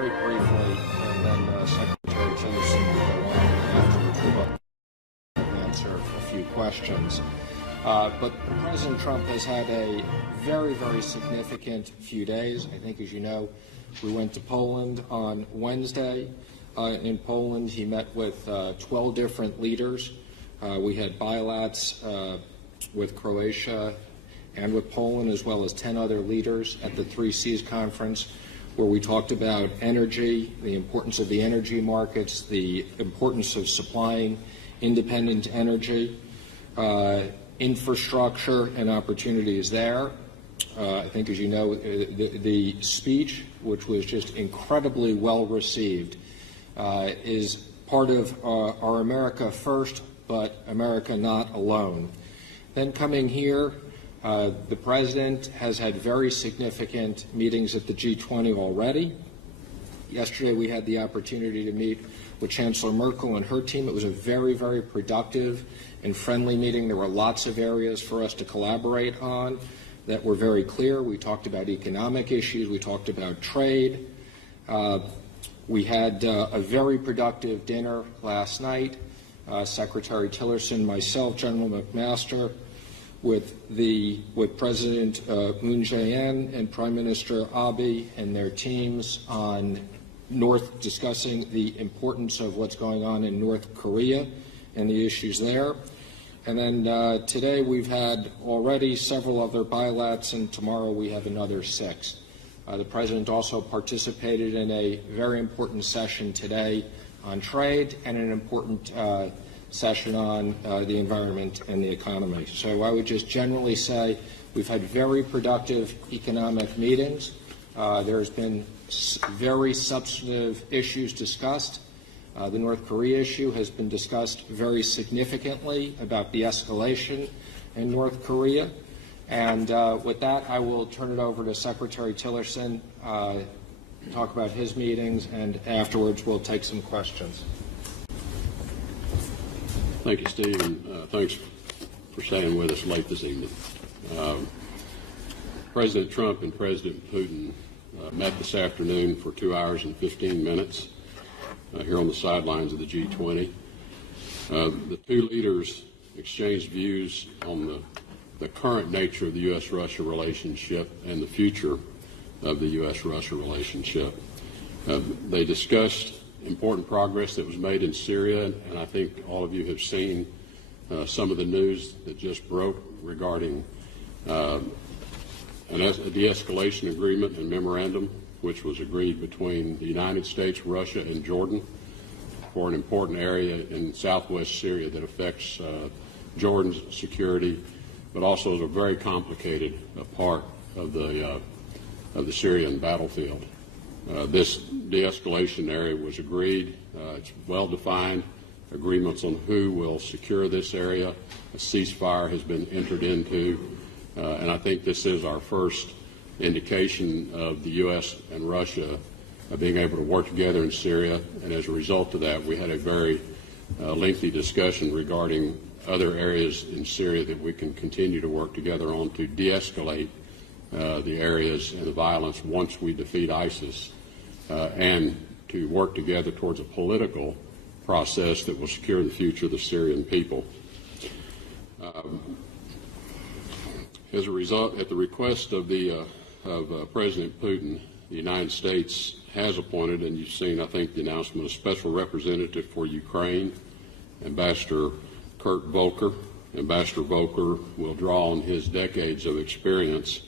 very briefly, and then Secretary Tillerson will go on, afterwards we'll answer a few questions. But President Trump has had a very, very significant few days. I think, as you know, we went to Poland on Wednesday. In Poland, he met with 12 different leaders. We had bilats with Croatia and with Poland, as well as 10 other leaders at the 3Cs conference, where we talked about energy, the importance of the energy markets, the importance of supplying independent energy, infrastructure and opportunities there. I think, as you know, the speech, which was just incredibly well received, is part of our America First, but America Not Alone. Then coming here, the President has had very significant meetings at the G20 already. Yesterday we had the opportunity to meet with Chancellor Merkel and her team. It was a very, very productive and friendly meeting. There were lots of areas for us to collaborate on that were very clear. We talked about economic issues. We talked about trade. We had a very productive dinner last night. Secretary Tillerson, myself, General McMaster, with President Moon Jae-in and Prime Minister Abe and their teams on discussing the importance of what's going on in North Korea and the issues there. And then today we've had already several other bilats, and tomorrow we have another 6. The President also participated in a very important session today on trade and an important session on the environment and the economy. So I would just generally say we've had very productive economic meetings. There's been very substantive issues discussed. The North Korea issue has been discussed very significantly about the escalation in North Korea. And with that, I will turn it over to Secretary Tillerson to talk about his meetings, and afterwards we'll take some questions. Thank you, Steve, and thanks for staying with us late this evening. President Trump and President Putin met this afternoon for 2 hours and 15 minutes here on the sidelines of the G20. The two leaders exchanged views on the current nature of the U.S.-Russia relationship and the future of the U.S.-Russia relationship. They discussed important progress that was made in Syria, and I think all of you have seen some of the news that just broke regarding a de-escalation agreement and memorandum which was agreed between the United States, Russia, and Jordan for an important area in southwest Syria that affects Jordan's security, but also is a very complicated part of the Syrian battlefield. This de-escalation area was agreed. It's well defined. Agreements on who will secure this area. A ceasefire has been entered into, and I think this is our first indication of the U.S. and Russia being able to work together in Syria. And as a result of that, we had a very lengthy discussion regarding other areas in Syria that we can continue to work together on to de-escalate the areas and the violence once we defeat ISIS, and to work together towards a political process that will secure the future of the Syrian people. As a result, at the request of President Putin, the United States has appointed, and you've seen, I think, the announcement, a special representative for Ukraine, Ambassador Kurt Volker. Ambassador Volker will draw on his decades of experience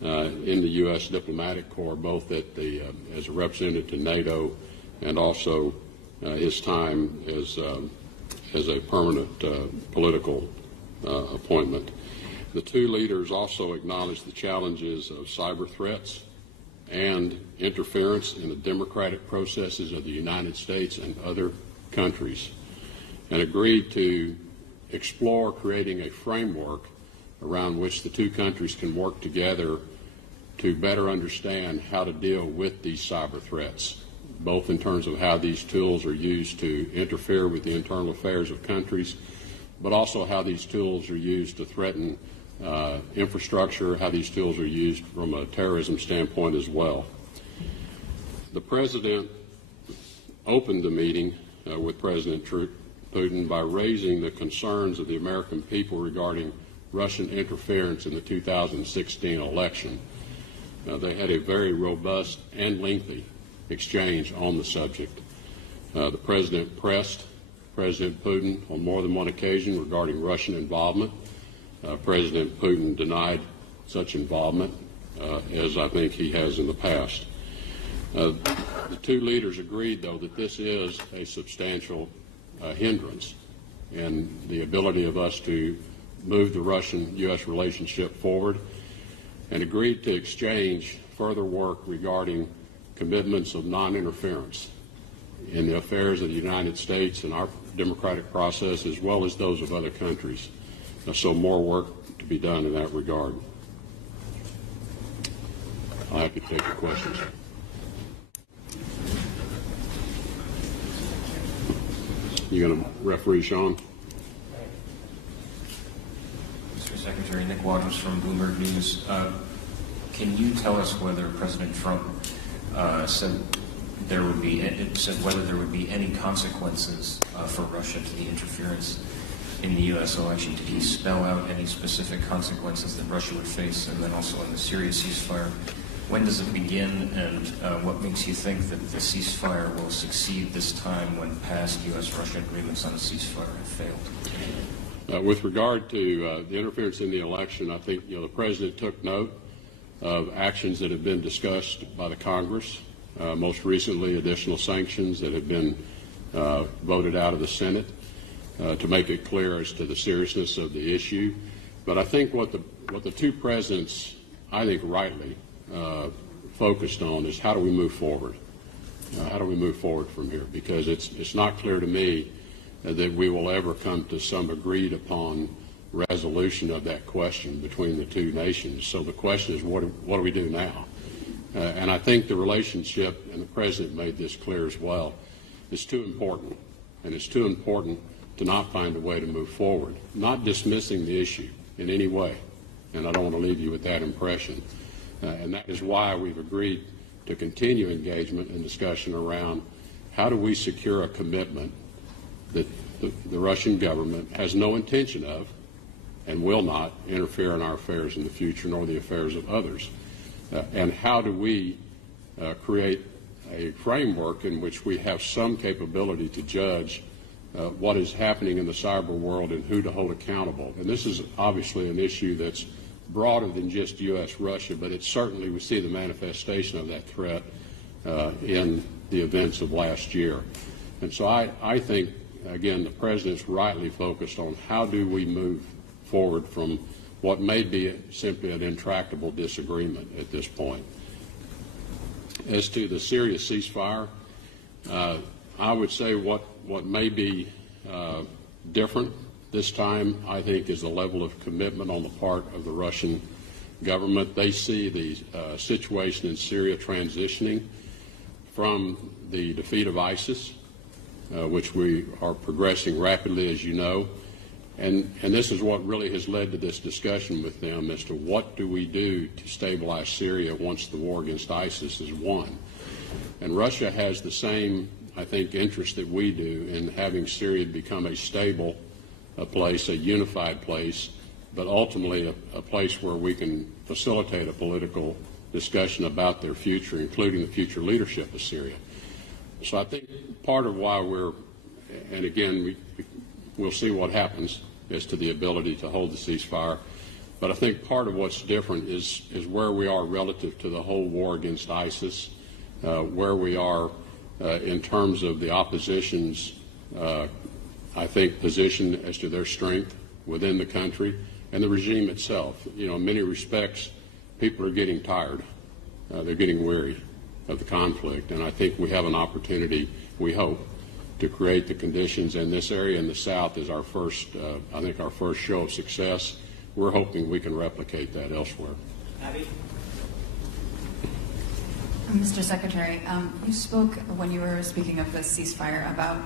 in the U.S. diplomatic corps, both as a representative to NATO and also his time as a permanent political appointment. The two leaders also acknowledged the challenges of cyber threats and interference in the democratic processes of the United States and other countries, and agreed to explore creating a framework around which the two countries can work together to better understand how to deal with these cyber threats, both in terms of how these tools are used to interfere with the internal affairs of countries, but also how these tools are used to threaten infrastructure, how these tools are used from a terrorism standpoint as well. The President opened the meeting with President Putin by raising the concerns of the American people regarding Russian interference in the 2016 election. They had a very robust and lengthy exchange on the subject. The President pressed President Putin on more than one occasion regarding Russian involvement. President Putin denied such involvement, as I think he has in the past. The two leaders agreed, though, that this is a substantial hindrance in the ability of us to move the Russian-U.S. relationship forward, and agreed to exchange further work regarding commitments of non-interference in the affairs of the United States and our democratic process, as well as those of other countries. So more work to be done in that regard. I'll have to take your questions. You going to referee, Sean? Mr. Secretary, Nick Waters from Bloomberg News. Can you tell us whether President Trump said whether there would be any consequences for Russia to the interference in the U.S. election? Did he spell out any specific consequences that Russia would face? And then also in the Syria ceasefire, when does it begin, and what makes you think that the ceasefire will succeed this time when past U.S.-Russia agreements on a ceasefire have failed? With regard to the interference in the election, I think the President took note of actions that have been discussed by the Congress, most recently additional sanctions that have been voted out of the Senate to make it clear as to the seriousness of the issue. But I think what the two presidents, I think rightly, focused on is how do we move forward? How do we move forward from here? Because it's not clear to me that we will ever come to some agreed upon resolution of that question between the two nations. So the question is, what do we do now? And I think the relationship, and the President made this clear as well, is too important. And it's too important to not find a way to move forward, not dismissing the issue in any way. And I don't want to leave you with that impression. And that is why we've agreed to continue engagement and discussion around how do we secure a commitment that the Russian government has no intention of and will not interfere in our affairs in the future, nor the affairs of others. And how do we create a framework in which we have some capability to judge what is happening in the cyber world and who to hold accountable. And this is obviously an issue that's broader than just U.S.-Russia, but it's certainly, we see the manifestation of that threat in the events of last year. And so I think, again, the President's rightly focused on how do we move forward from what may be simply an intractable disagreement at this point. As to the Syria ceasefire, I would say what may be different this time, I think, is the level of commitment on the part of the Russian government. They see the situation in Syria transitioning from the defeat of ISIS, which we are progressing rapidly, as you know. And this is what really has led to this discussion with them as to what do we do to stabilize Syria once the war against ISIS is won. And Russia has the same, I think, interest that we do in having Syria become a stable place, a unified place, but ultimately a place where we can facilitate a political discussion about their future, including the future leadership of Syria. So I think part of why and again, we'll see what happens as to the ability to hold the ceasefire, but I think part of what's different is where we are relative to the whole war against ISIS, where we are in terms of the opposition's, I think, position as to their strength within the country and the regime itself. You know, in many respects, people are getting tired. They're getting weary of the conflict, and I think we have an opportunity, we hope, to create the conditions, and this area in the South is our first, I think, our first show of success. We're hoping we can replicate that elsewhere. Abby? Mr. Secretary, you spoke when you were speaking of the ceasefire about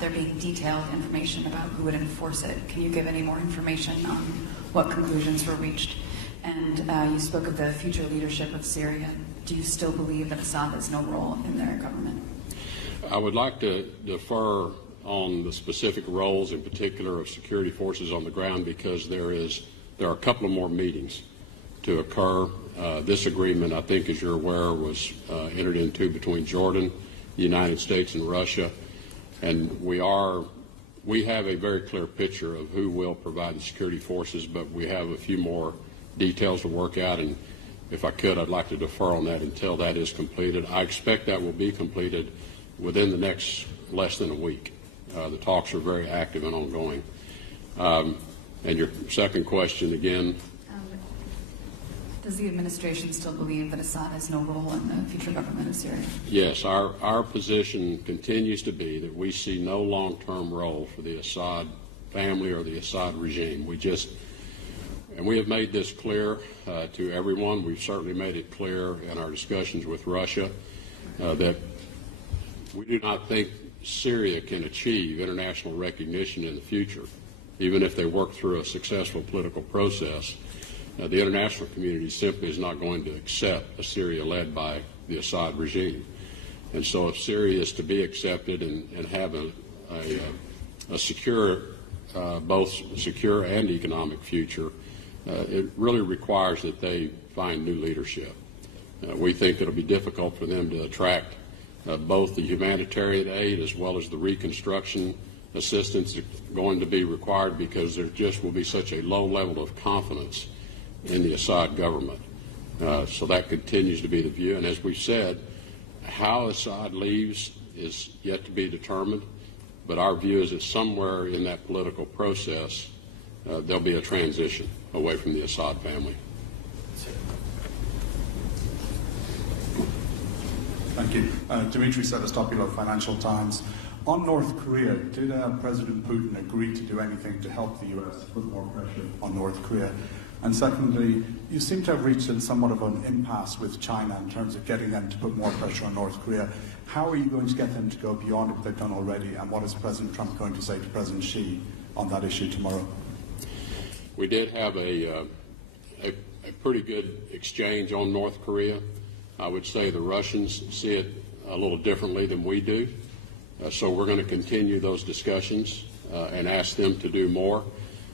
there being detailed information about who would enforce it. Can you give any more information on what conclusions were reached? And you spoke of the future leadership of Syria. do you still believe that Assad has no role in their government? I would like to defer on the specific roles, in particular of security forces on the ground, because there are a couple of more meetings to occur. This agreement, I think, as you're aware, was entered into between Jordan, the United States, and Russia, and we have a very clear picture of who will provide the security forces, but we have a few more details to work out, and if I could, I'd like to defer on that until that is completed. I expect that will be completed within the next less than a week. The talks are very active and ongoing. And your second question again? Does the administration still believe that Assad has no role in the future government of Syria? Yes, our position continues to be that we see no long-term role for the Assad family or the Assad regime. And we have made this clear to everyone. We've certainly made it clear in our discussions with Russia that we do not think Syria can achieve international recognition in the future, even if they work through a successful political process. The international community simply is not going to accept a Syria led by the Assad regime. And so if Syria is to be accepted and have a secure, both secure and economic future, it really requires that they find new leadership. We think it'll be difficult for them to attract both the humanitarian aid as well as the reconstruction assistance that's going to be required, because there just will be such a low level of confidence in the Assad government. So that continues to be the view. And as we've said, how Assad leaves is yet to be determined, but our view is that somewhere in that political process there'll be a transition away from the Assad family. Thank you. Dimitri Sevastopoulos, Financial Times. On North Korea, did President Putin agree to do anything to help the U.S. put more pressure on North Korea? And secondly, you seem to have reached somewhat of an impasse with China in terms of getting them to put more pressure on North Korea. How are you going to get them to go beyond what they've done already? And what is President Trump going to say to President Xi on that issue tomorrow? We did have a pretty good exchange on North Korea. I would say the Russians see it a little differently than we do. So we're going to continue those discussions and ask them to do more.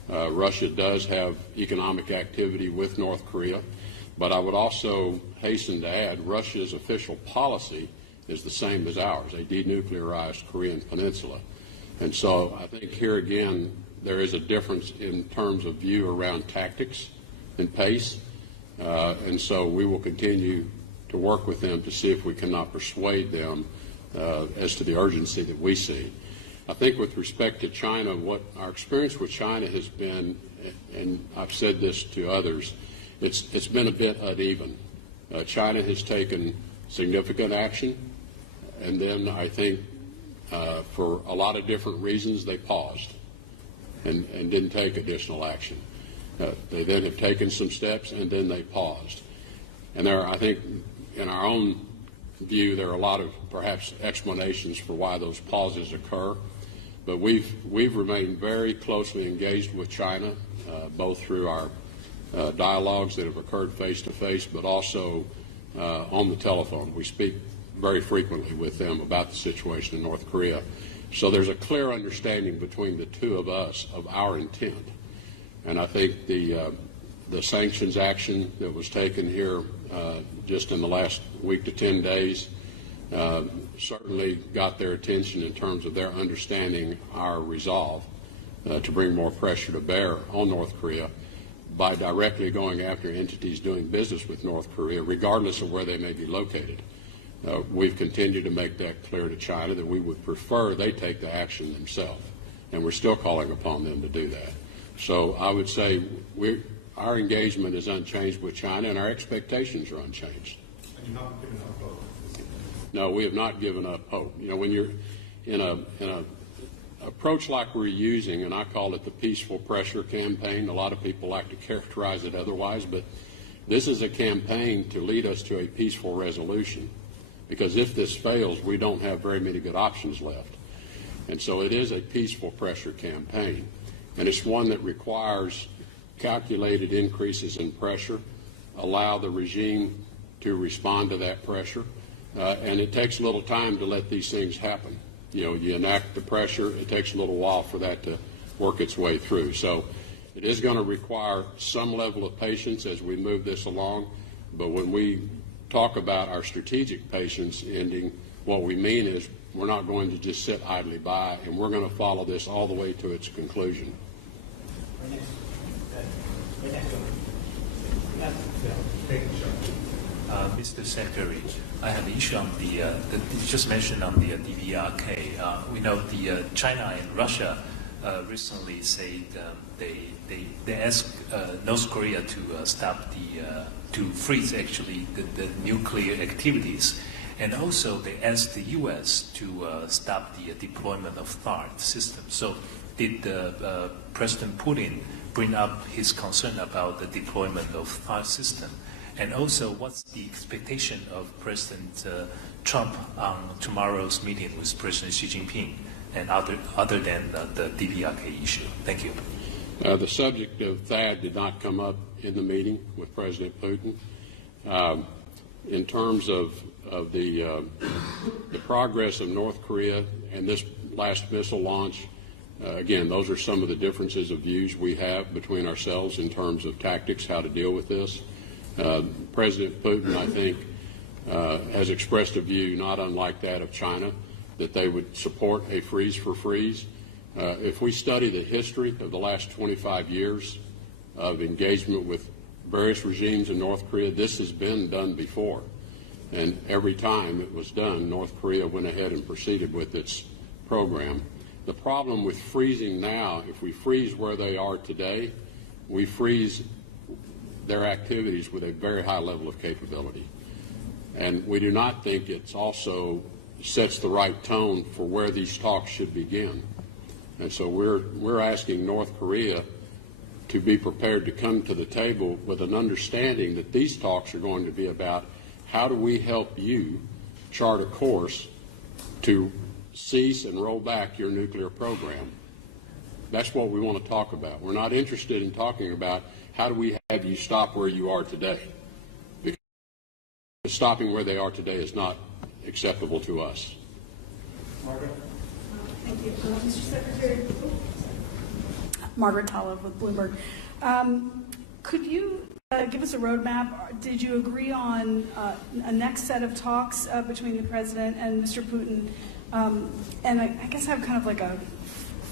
Russia does have economic activity with North Korea, but I would also hasten to add Russia's official policy is the same as ours, a denuclearized Korean peninsula. And so I think here again there is a difference in terms of view around tactics and pace, and so we will continue to work with them to see if we cannot persuade them as to the urgency that we see. I think with respect to China, what our experience with China has been, and I've said this to others, it's been a bit uneven. China has taken significant action, and then I think for a lot of different reasons they paused and didn't take additional action. They then have taken some steps, and then they paused. And there, I think, in our own view, there are a lot of perhaps explanations for why those pauses occur. But we've remained very closely engaged with China, both through our dialogues that have occurred face-to-face, but also on the telephone. We speak very frequently with them about the situation in North Korea. So there's a clear understanding between the two of us of our intent. And I think the sanctions action that was taken here just in the last week to 10 days certainly got their attention in terms of their understanding our resolve to bring more pressure to bear on North Korea by directly going after entities doing business with North Korea, regardless of where they may be located. We've continued to make that clear to China that we would prefer they take the action themselves, and we're still calling upon them to do that. So I would say our engagement is unchanged with China, and our expectations are unchanged. And you're not giving up hope? No, we have not given up hope. You know, when you're in a approach like we're using, and I call it the peaceful pressure campaign, a lot of people like to characterize it otherwise, but this is a campaign to lead us to a peaceful resolution, because if this fails, we don't have very many good options left. And so it is a peaceful pressure campaign, and it's one that requires calculated increases in pressure, allow the regime to respond to that pressure, and it takes a little time to let these things happen. You know, you enact the pressure, it takes a little while for that to work its way through. So it is going to require some level of patience as we move this along, but when we talk about our strategic patience ending, what we mean is we're not going to just sit idly by, and we're going to follow this all the way to its conclusion. Mr. Secretary, I have an issue on you just mentioned on the DBRK. We know China and Russia recently said they asked North Korea to stop to freeze actually the nuclear activities, and also they asked the U.S. to stop the deployment of THAAD system. So did President Putin bring up his concern about the deployment of THAAD system? And also, what's the expectation of President Trump on tomorrow's meeting with President Xi Jinping, and other than the DBRK issue? Thank you. The subject of THAAD did not come up in the meeting with President Putin. In terms of the progress of North Korea and this last missile launch, again, those are some of the differences of views we have between ourselves in terms of tactics, how to deal with this. President Putin, I think, has expressed a view not unlike that of China, that they would support a freeze for freeze. If we study the history of the last 25 years of engagement with various regimes in North Korea, this has been done before. And every time it was done, North Korea went ahead and proceeded with its program. The problem with freezing now, if we freeze where they are today, we freeze their activities with a very high level of capability. And we do not think it also sets the right tone for where these talks should begin. And so we're asking North Korea to be prepared to come to the table with an understanding that these talks are going to be about how do we help you chart a course to cease and roll back your nuclear program. That's what we want to talk about. We're not interested in talking about how do we have you stop where you are today, because stopping where they are today is not acceptable to us. Margaret? Thank you. Mr. Secretary. Margaret Tolov with Bloomberg. Could you give us a roadmap? Did you agree on a next set of talks between the President and Mr. Putin? And I guess I have kind of like a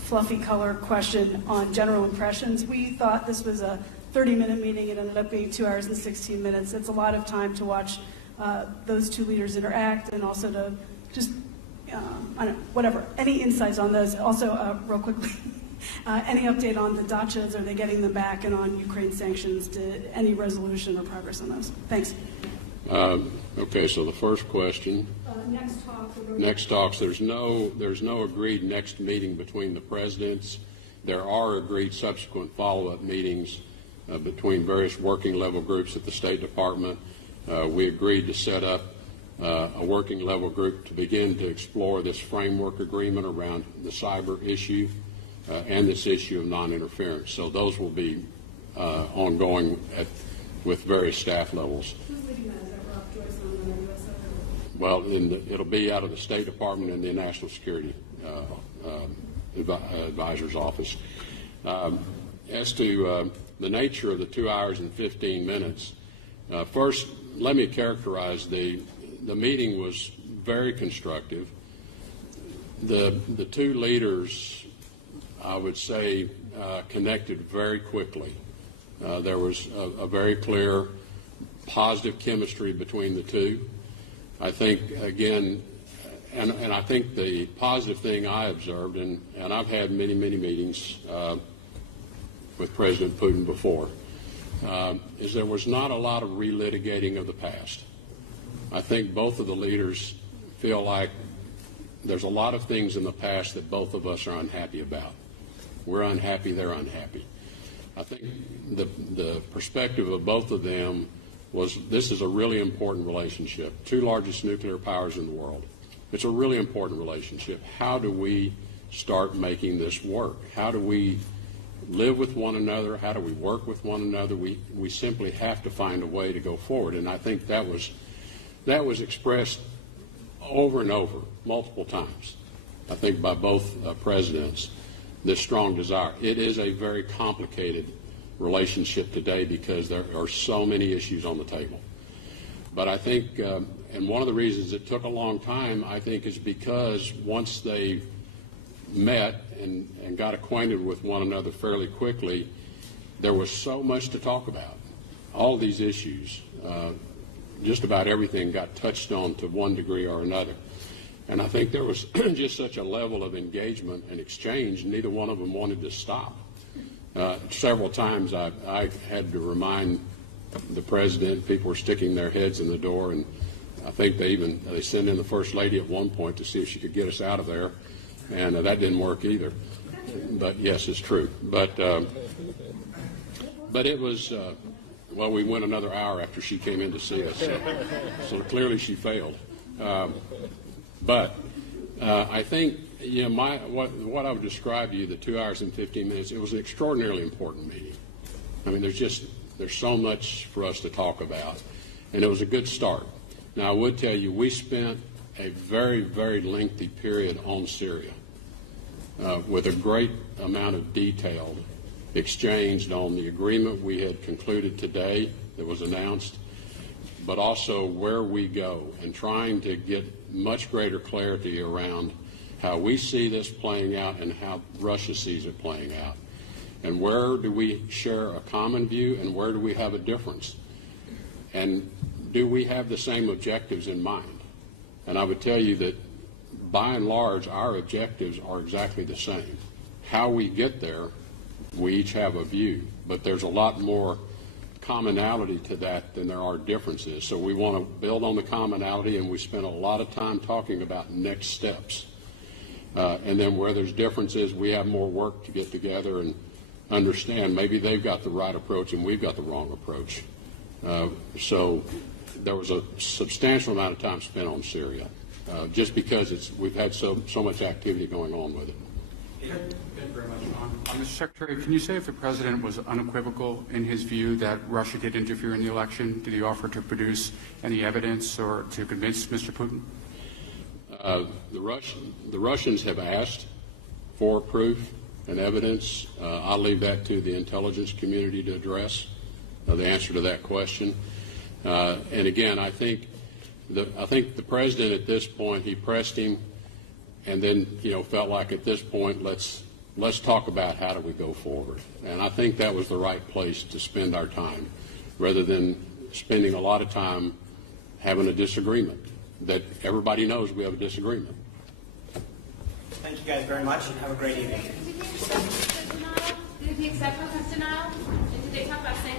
fluffy color question on general impressions. We thought this was a 30-minute meeting. It ended up being 2 hours and 16 minutes. It's a lot of time to watch those two leaders interact, and also to just, I don't know, whatever. Any insights on those? Also, real quickly, any update on the dachas? Are they getting them back? And on Ukraine sanctions, did any resolution or progress on those? Thanks. Okay, so the first question. Next talks. Next talks. There's no agreed next meeting between the presidents. There are agreed subsequent follow-up meetings between various working level groups at the State Department. We agreed to set up a working level group to begin to explore this framework agreement around the cyber issue and this issue of non-interference. So those will be ongoing with various staff levels. Who's leading that? Is that Rob Joyce on the U.S. side? Well, it'll be out of the State Department and the National Security Advisor's Office. As to the nature of the 2 hours and 15 minutes, first, let me characterize the meeting was very constructive. The two leaders, I would say, connected very quickly. There was a very clear positive chemistry between the two. I think, again, and I think the positive thing I observed, and I've had many meetings with President Putin before, is there was not a lot of relitigating of the past. I think both of the leaders feel like there's a lot of things in the past that both of us are unhappy about. We're unhappy, they're unhappy. I think the perspective of both of them was this is a really important relationship. Two largest nuclear powers in the world. It's a really important relationship. How do we start making this work? How do we live with one another? How do we work with one another? We simply have to find a way to go forward. And I think that was that was expressed over and over, multiple times, I think by both presidents, this strong desire. It is a very complicated relationship today because there are so many issues on the table. But I think, and one of the reasons it took a long time, I think, is because once they met and got acquainted with one another fairly quickly, there was so much to talk about. All these issues, just about everything got touched on to one degree or another. And I think there was just such a level of engagement and exchange, neither one of them wanted to stop. Several times I had to remind the president, people were sticking their heads in the door, and I think they sent in the First Lady at one point to see if she could get us out of there, and that didn't work either. But yes, it's true. But it was, well, we went another hour after she came in to see us, so clearly she failed. But I think, you know, what I would describe to you, the 2 hours and 15 minutes, it was an extraordinarily important meeting. I mean, there's so much for us to talk about, and it was a good start. Now, I would tell you, we spent a very, very lengthy period on Syria with a great amount of detail exchanged on the agreement we had concluded today that was announced, but also where we go, and trying to get much greater clarity around how we see this playing out and how Russia sees it playing out. And where do we share a common view and where do we have a difference? And do we have the same objectives in mind? And I would tell you that by and large, our objectives are exactly the same. How we get there, we each have a view, but there's a lot more commonality to that than there are differences. So we want to build on the commonality, and we spend a lot of time talking about next steps. And then where there's differences, we have more work to get together and understand maybe they've got the right approach and we've got the wrong approach. So there was a substantial amount of time spent on Syria, just because we've had so much activity going on with it. Thank you very much. Mr. Secretary, can you say if the President was unequivocal in his view that Russia did interfere in the election? Did he offer to produce any evidence or to convince Mr. Putin? The Russians have asked for proof and evidence. I'll leave that to the intelligence community to address the answer to that question. And again, I think the President at this point, he pressed him, and then, you know, felt like at this point, let's talk about how do we go forward. And I think that was the right place to spend our time, rather than spending a lot of time having a disagreement that everybody knows we have a disagreement. Thank you guys very much, and have a great evening. Did he accept President denial? Did they talk about saying